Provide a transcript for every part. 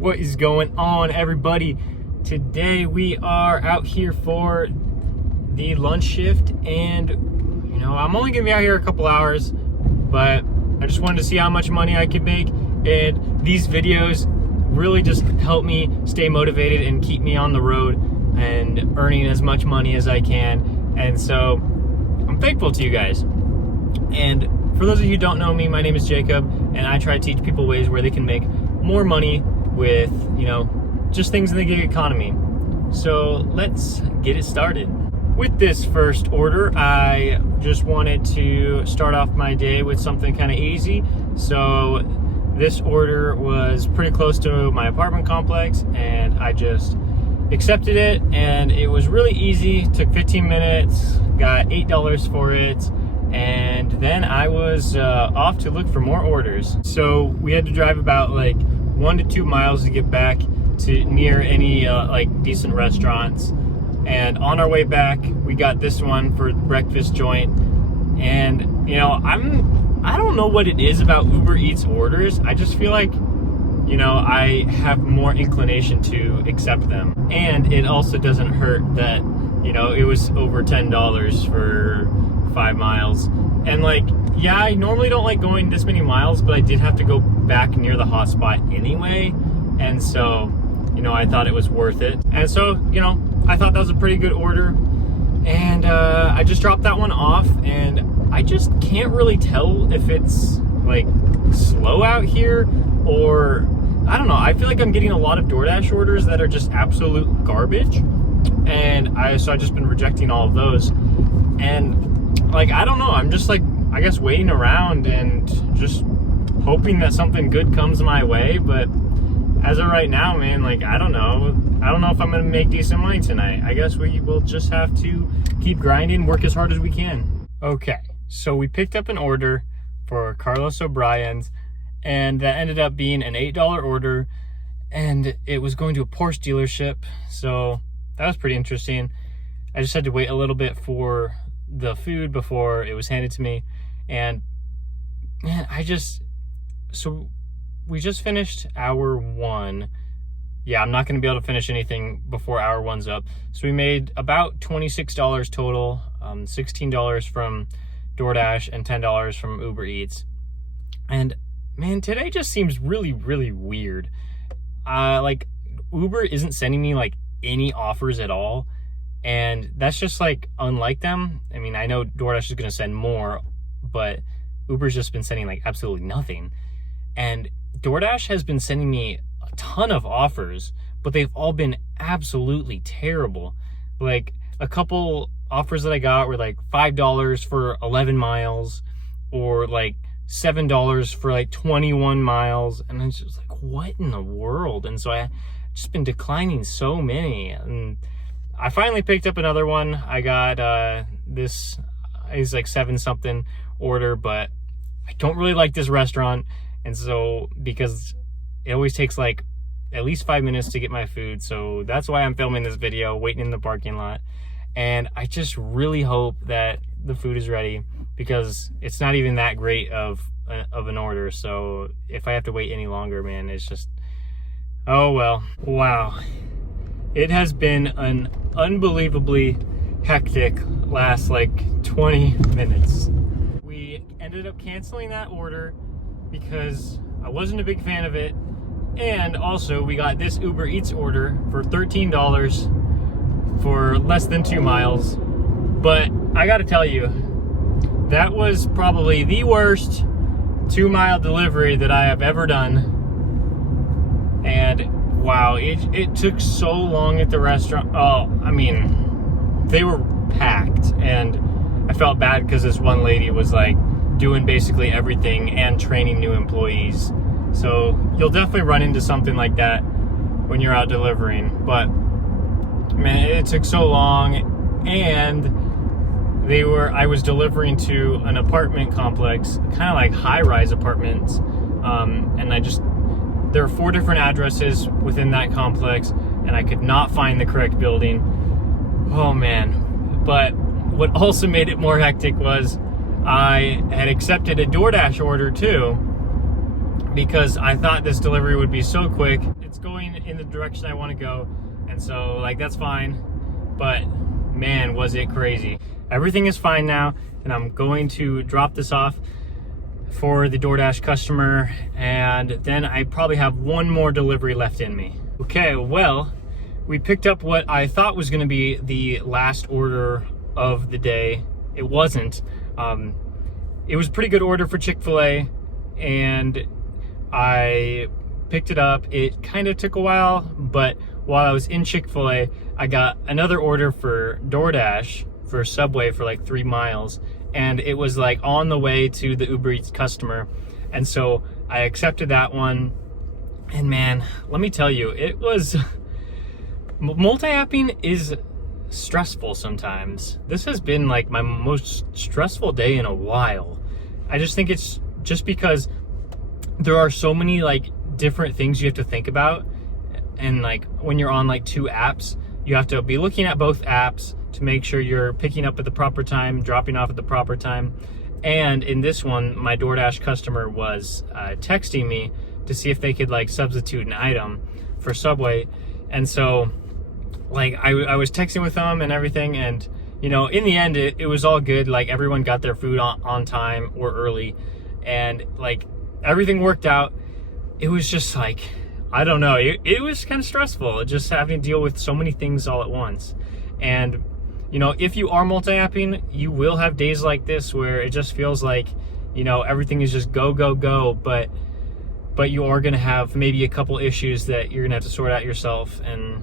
What is going on, everybody? Today we are out here for the lunch shift, and I'm only gonna be out here a couple hours, but I just wanted to see how much money I could make, and these videos really just help me stay motivated and keep me on the road and earning as much money as I can. And so I'm thankful to you guys. And for those of you who don't know me, my name is Jacob, and I try to teach people ways where they can make more money with, just things in the gig economy. So let's get it started. With this first order, I just wanted to start off my day with something kind of easy. So this order was pretty close to my apartment complex, and I just accepted it, and it was really easy. Took 15 minutes, got $8 for it, and then I was off to look for more orders. So we had to drive about 1 to 2 miles to get back to near any decent restaurants. And on our way back, we got this one for breakfast joint. And I don't know what it is about Uber Eats orders. I just feel like I have more inclination to accept them. And it also doesn't hurt that it was over $10 for 5 miles. And I normally don't like going this many miles, but I did have to go back near the hotspot anyway, and so I thought it was worth it. And so I thought that was a pretty good order, and I just dropped that one off, and I just can't really tell if it's slow out here, or I don't know. I feel like I'm getting a lot of DoorDash orders that are just absolute garbage, and so I've just been rejecting all of those. And I don't know, I'm just I guess waiting around and just hoping that something good comes my way. But as of right now, man, I don't know if I'm gonna make decent money tonight. I guess we will just have to keep grinding, work as hard as we can. Okay, so we picked up an order for Carlos O'Brien's, and that ended up being an $8 order, and it was going to a Porsche dealership, so that was pretty interesting. I just had to wait a little bit for the food before it was handed to me. And man, so we just finished hour one. Yeah, I'm not going to be able to finish anything before hour one's up. So we made about $26 total, $16 from DoorDash and $10 from Uber Eats. And man, today just seems really, really weird. Uber isn't sending me any offers at all. And that's just unlike them. I mean, I know DoorDash is going to send more, but Uber's just been sending absolutely nothing. And DoorDash has been sending me a ton of offers, but they've all been absolutely terrible. A couple offers that I got were $5 for 11 miles, or $7 for 21 miles. And it's just what in the world? And so I just been declining so many. And I finally picked up another one. I got this is 7-something order, but I don't really like this restaurant, and so because it always takes at least 5 minutes to get my food, so that's why I'm filming this video, waiting in the parking lot. And I just really hope that the food is ready, because it's not even that great of an order. So if I have to wait any longer, man, it's just, oh well. Wow. It has been an unbelievably hectic last 20 minutes. We ended up canceling that order because I wasn't a big fan of it. And also we got this Uber Eats order for $13 for less than 2 miles. But I gotta tell you, that was probably the worst 2-mile delivery that I have ever done. And wow, it took so long at the restaurant. Oh, I mean, they were packed, and I felt bad because this one lady was doing basically everything and training new employees. So you'll definitely run into something like that when you're out delivering. But man, it took so long, and I was delivering to an apartment complex, kind of high-rise apartments, and there are 4 different addresses within that complex, and I could not find the correct building. Oh man. But what also made it more hectic was I had accepted a DoorDash order too, because I thought this delivery would be so quick. It's going in the direction I want to go, and so like that's fine, but man, was it crazy. Everything is fine now, and I'm going to drop this off for the DoorDash customer, and then I probably have one more delivery left in me. Okay, well, we picked up what I thought was going to be the last order of the day. It wasn't. It was a pretty good order for Chick-fil-A, and I picked it up. It kind of took a while, but while I was in Chick-fil-A, I got another order for DoorDash for Subway for like 3 miles, and it was like on the way to the Uber Eats customer, and so I accepted that one. And man, let me tell you, it was multi-apping is stressful sometimes. This has been like my most stressful day in a while. I just think it's just because there are so many like different things you have to think about, and like when you're on like 2 apps, you have to be looking at both apps to make sure you're picking up at the proper time, dropping off at the proper time. And in this one, my DoorDash customer was texting me to see if they could like substitute an item for Subway. And so like I was texting with them and everything, and you know, in the end it was all good. Like everyone got their food on time or early, and like everything worked out. It was just like, I don't know, it was kind of stressful just having to deal with so many things all at once. And you know, if you are multi-apping, you will have days like this where it just feels like, you know, everything is just go, go, go, but you are going to have maybe a couple issues that you're going to have to sort out yourself. And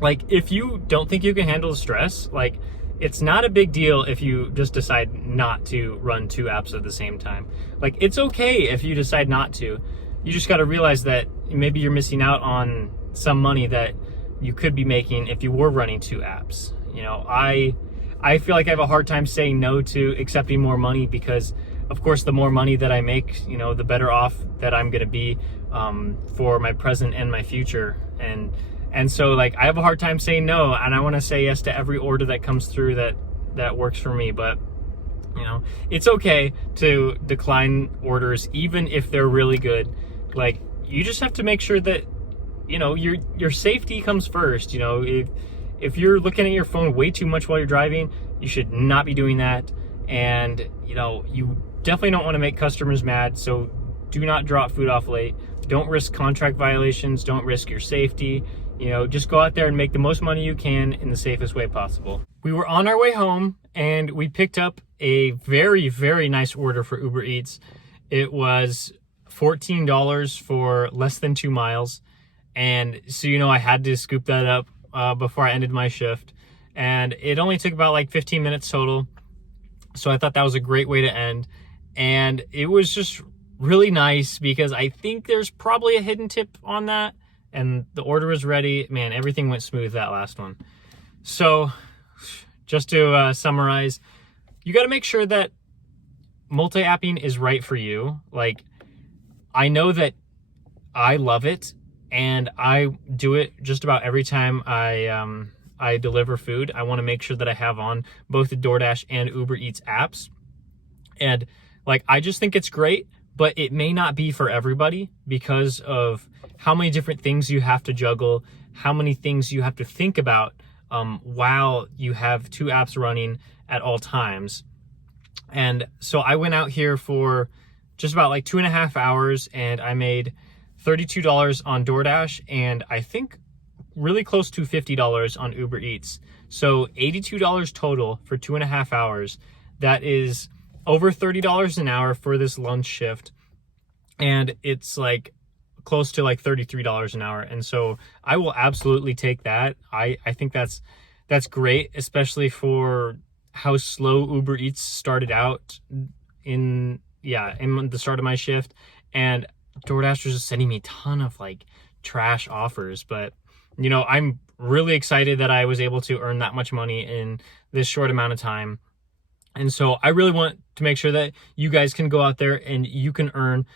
like, if you don't think you can handle the stress, like, it's not a big deal if you just decide not to run 2 apps at the same time. Like, it's okay if you decide not to. You just got to realize that maybe you're missing out on some money that you could be making if you were running 2 apps. You know, I feel like I have a hard time saying no to accepting more money, because of course the more money that I make, you know, the better off that I'm going to be for my present and my future. And so like I have a hard time saying no, and I want to say yes to every order that comes through that works for me. But you know, it's okay to decline orders even if they're really good. Like, you just have to make sure that, you know, your safety comes first. You know, if you're looking at your phone way too much while you're driving, you should not be doing that. And you know, you definitely don't want to make customers mad, so do not drop food off late. Don't risk contract violations. Don't risk your safety. You know, just go out there and make the most money you can in the safest way possible. We were on our way home, and we picked up a very, very nice order for Uber Eats. It was $14 for less than 2 miles. And so, you know, I had to scoop that up before I ended my shift. And it only took about like 15 minutes total. So I thought that was a great way to end. And it was just really nice because I think there's probably a hidden tip on that. And the order was ready. Man, everything went smooth that last one. So just to summarize, you got to make sure that multi-apping is right for you. Like, I know that I love it, and I do it just about every time I deliver food. I want to make sure that I have on both the DoorDash and Uber Eats apps. And like, I just think it's great, but it may not be for everybody because of how many different things you have to juggle, how many things you have to think about while you have 2 apps running at all times. And so I went out here for just about like 2.5 hours, and I made $32 on DoorDash, and I think really close to $50 on Uber Eats. So $82 total for 2.5 hours. That is over $30 an hour for this lunch shift. And it's like close to like $33 an hour. And so I will absolutely take that. I think that's great, especially for how slow Uber Eats started out in the start of my shift. And DoorDash was just sending me a ton of like trash offers. But you know, I'm really excited that I was able to earn that much money in this short amount of time. And so I really want to make sure that you guys can go out there and you can earn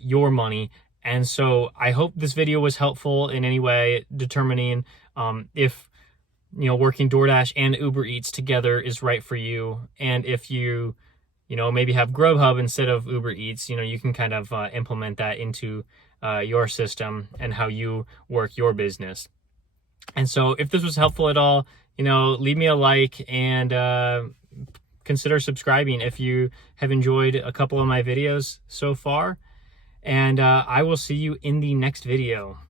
your money. And so I hope this video was helpful in any way determining if, you know, working DoorDash and Uber Eats together is right for you. And if you maybe have Grubhub instead of Uber Eats, you can kind of implement that into your system and how you work your business. And so if this was helpful at all, leave me a like and consider subscribing if you have enjoyed a couple of my videos so far. And I will see you in the next video.